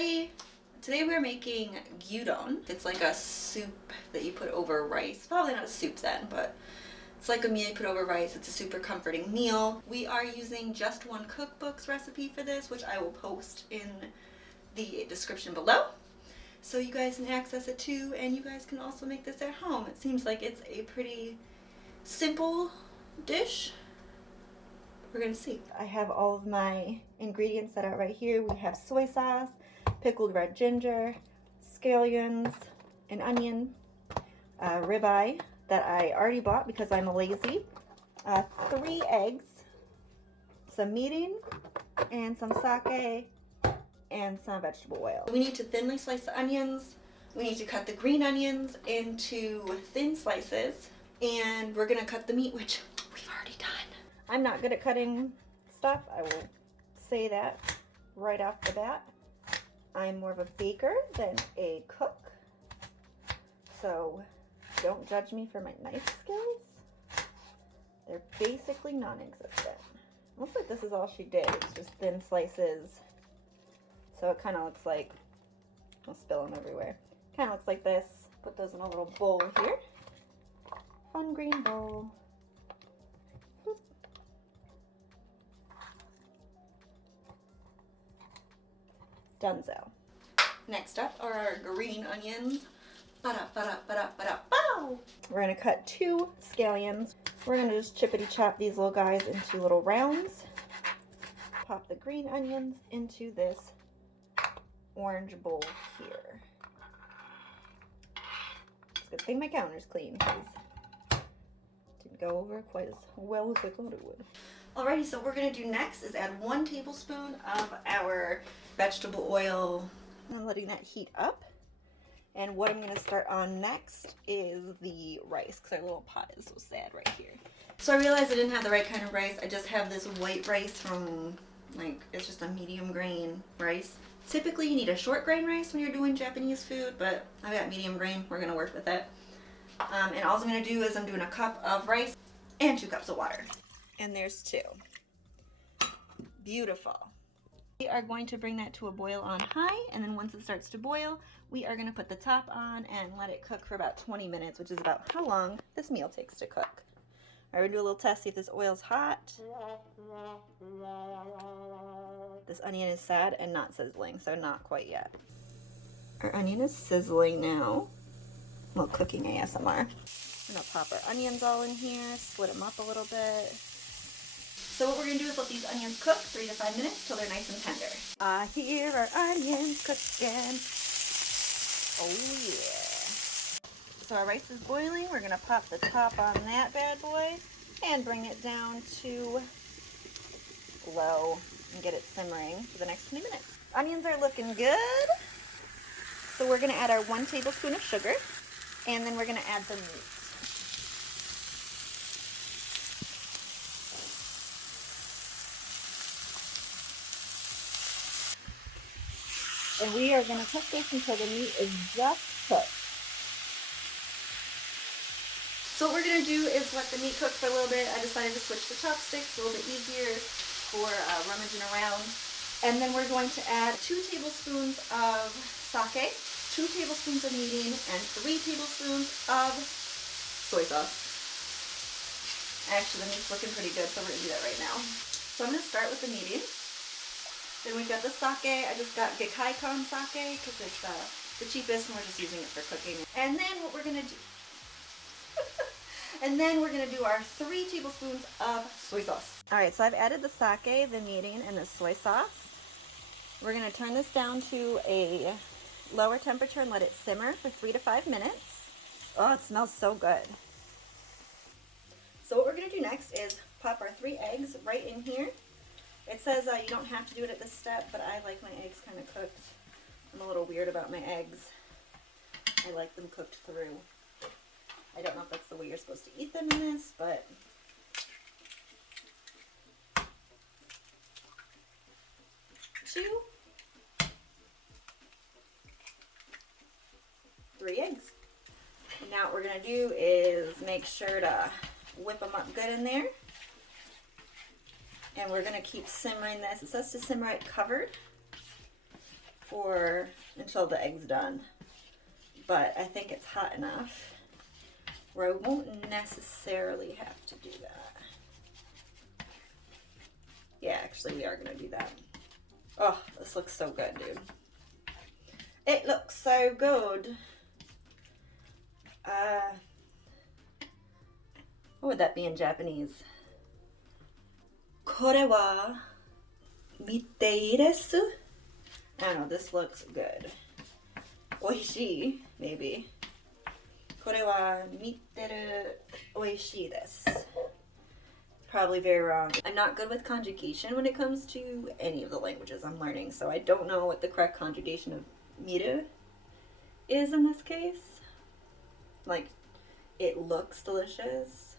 everybody! Today we're making gyudon. It's like a soup that you put over rice. Probably not a soup then, but it's like a meal you put over rice. It's a super comforting meal. We are using Just One Cookbook's recipe for this, which I will post in the description below. So you guys can access it too, and you guys can also make this at home. It seems like it's a pretty simple dish. We're gonna see. I have all of my ingredients set out right here. We have soy sauce, pickled red ginger, scallions, an onion, ribeye that I already bought because I'm lazy, 3 eggs, some mirin, and some sake, and some vegetable oil. We need to thinly slice the onions. We need to cut the green onions into thin slices, and we're gonna cut the meat, which we've already done. I'm not good at cutting stuff. I will say that right off the bat. I'm more of a baker than a cook, so don't judge me for my knife skills. They're basically non-existent. Looks like this is all she did. It's just thin slices. So it kind of looks like, I'll spill them everywhere. Kind of looks like this. Put those in a little bowl here. Fun green bowl. Dunzo. Next up are our green onions. We're gonna cut 2 scallions. We're gonna just chippity chop these little guys into little rounds. Pop the green onions into this orange bowl here. It's a good thing my counter's clean because it didn't go over quite as well as I thought it would. Alrighty, so what we're gonna do next is add 1 tablespoon of our vegetable oil. I'm letting that heat up. And what I'm gonna start on next is the rice, because our little pot is so sad right here. So I realized I didn't have the right kind of rice. I just have this white rice from, like, it's just a medium grain rice. Typically you need a short grain rice when you're doing Japanese food, but I've got medium grain. We're gonna work with it. And all I'm gonna do is I'm doing a cup of rice and 2 cups of water. And there's 2. Beautiful. We are going to bring that to a boil on high, and then once it starts to boil, we are going to put the top on and let it cook for about 20 minutes, which is about how long this meal takes to cook. All right, we're going to do a little test, see if this oil's hot. This onion is sad and not sizzling, so not quite yet. Our onion is sizzling now. A little cooking ASMR. We're going to pop our onions all in here, split them up a little bit. So what we're going to do is let these onions cook 3 to 5 minutes till they're nice and tender. I hear our onions cooking. Oh yeah. So our rice is boiling. We're going to pop the top on that bad boy and bring it down to low and get it simmering for the next 20 minutes. Onions are looking good. So we're going to add our 1 tablespoon of sugar, and then we're going to add the meat. And we are going to cook this until the meat is just cooked. So what we're going to do is let the meat cook for a little bit. I decided to switch to chopsticks, a little bit easier for rummaging around. And then we're going to add 2 tablespoons of sake, 2 tablespoons of mirin, and 3 tablespoons of soy sauce. Actually, the meat's looking pretty good, so we're going to do that right now. So I'm going to start with the mirin. Then we've got the sake. I just got Gekkai-kon sake because it's the cheapest and we're just using it for cooking. And then what we're going to do, and then we're going to do our 3 tablespoons of soy sauce. Alright, so I've added the sake, the mirin, and the soy sauce. We're going to turn this down to a lower temperature and let it simmer for 3 to 5 minutes. Oh, it smells so good. So what we're going to do next is pop our 3 eggs right in here. It says you don't have to do it at this step, but I like my eggs kind of cooked. I'm a little weird about my eggs. I like them cooked through. I don't know if that's the way you're supposed to eat them in this, but... Two. 3 eggs. And now what we're going to do is make sure to whip them up good in there. And we're going to keep simmering this. It says to simmer it covered until the egg's done. But I think it's hot enough where I won't necessarily have to do that. Yeah, actually we are gonna do that. Oh, this looks so good, dude. It looks so good. What would that be in Japanese? これは見ていいです? I don't know, this looks good. おいしい, maybe. これは見てるおいしいです. Probably very wrong. I'm not good with conjugation when it comes to any of the languages I'm learning, so I don't know what the correct conjugation of miru is in this case. Like, it looks delicious,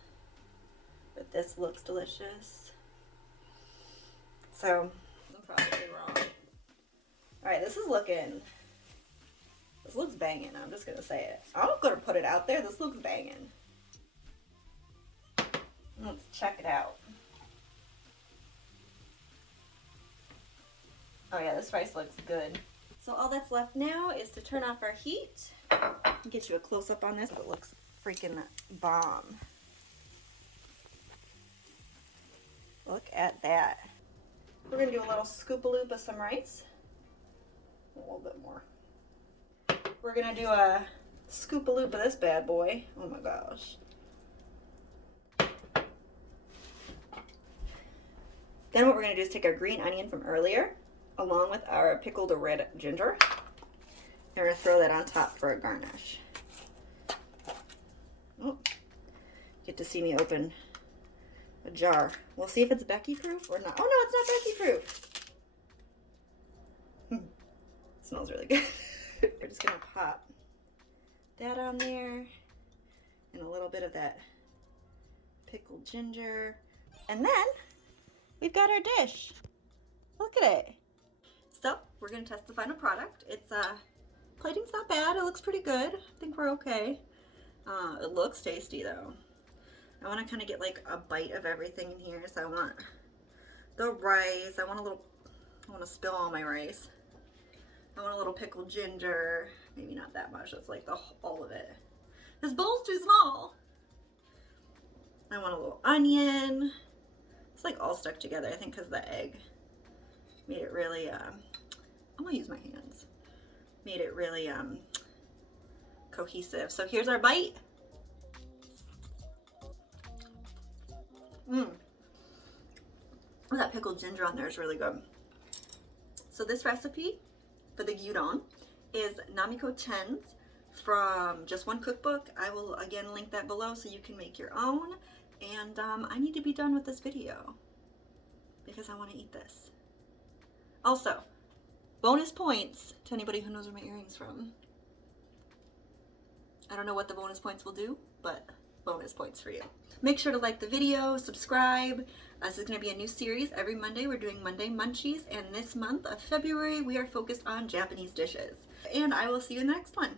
but this looks delicious. So, I'm probably wrong. Alright, this looks banging, I'm just gonna say it. I'm not gonna put it out there, this looks banging. Let's check it out. Oh yeah, this rice looks good. So all that's left now is to turn off our heat. Get you a close-up on this, but it looks freaking bomb. Look at that. We're gonna do a little scoop-a-loop of some rice. A little bit more. We're gonna do a scoop-a-loop of this bad boy. Oh my gosh. Then what we're gonna do is take our green onion from earlier, along with our pickled red ginger, and we're gonna throw that on top for a garnish. Oh, get to see me open a jar. We'll see if it's Becky-proof or not. Oh no, it's not Becky-proof. It smells really good. We're just gonna pop that on there, and a little bit of that pickled ginger, and then we've got our dish. Look at it. So we're gonna test the final product. It's plating's not bad. It looks pretty good. I think we're okay. It looks tasty though. I want to kind of get like a bite of everything in here. So I want the rice. I want to spill all my rice. I want a little pickled ginger. Maybe not that much. That's like all of it. This bowl's too small. I want a little onion. It's like all stuck together, I think, because the egg made it really, I'm gonna use my hands. Made it really cohesive. So here's our bite. That pickled ginger on there is really good. So this recipe for the gyudon is Namiko Chen's from Just One Cookbook. I will again link that below so you can make your own. And I need to be done with this video because I want to eat this. Also, bonus points to anybody who knows where my earring's from. I don't know what the bonus points will do, but bonus points for you. Make sure to like the video, subscribe. This is going to be a new series. Every Monday we're doing Monday Munchies, and this month of February we are focused on Japanese dishes. And I will see you in the next one.